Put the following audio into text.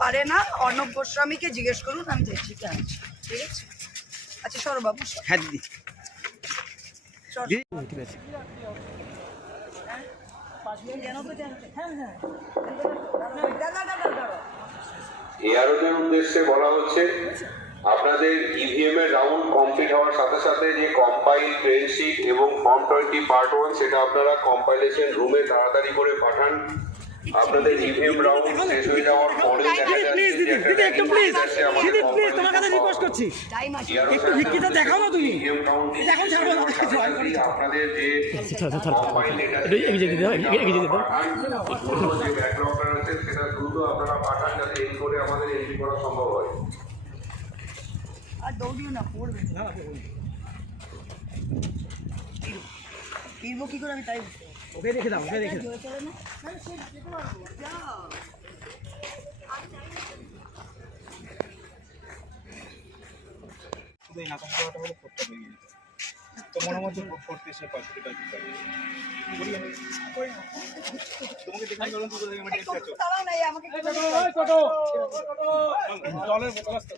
পারে না অর্ণব গোস্বামীকে জিজ্ঞেস করুন আমি দেখছি কে আনছি ঠিক আছে? আচ্ছা সরো। বাবু সরো। হ্যাঁ দিদি ঠিক আছে উদ্দেশ্যে বলা হচ্ছে আপনাদের ইভিএম এর রাউন্ড কমপ্লিট হওয়ার সাথে সাথে যে কম্পাইল এবং ফর্ম টোয়েন্টি পার্ট ওয়ান সেটা আপনারা কম্পাইলেশন রুমে তাড়াতাড়ি করে পাঠান। আপনাদের ইভিএম রাউন্ড শেষ হয়ে যাওয়ার প্লিজ দিদি একটু প্লিজ দিদি প্লিজ তোমার কাছে রিকোয়েস্ট করছি একটু ভিত্তিটা দেখাও না তুমি এখন ছাড়বো না, এগিয়ে যেতে দাও, এগিয়ে- যেতে দাও। সেটা দ্রুত আপনারা পাঠান যাতে এই করে আমাদের এন্ট্রি করা সম্ভব হয় আর দৌড়িও না পড়বে ফিরবো কি করে আমি তাই না। ওকে রেখে দাও ওকে রেখে দাও জোরে চলে না? না, না, সে যেতে হলো তো মনে মধ্যে করতে সে পাঁচশোটা পাখি করি আমি তোমাকে দেখে এই একটু- জলের বোতল আসতে।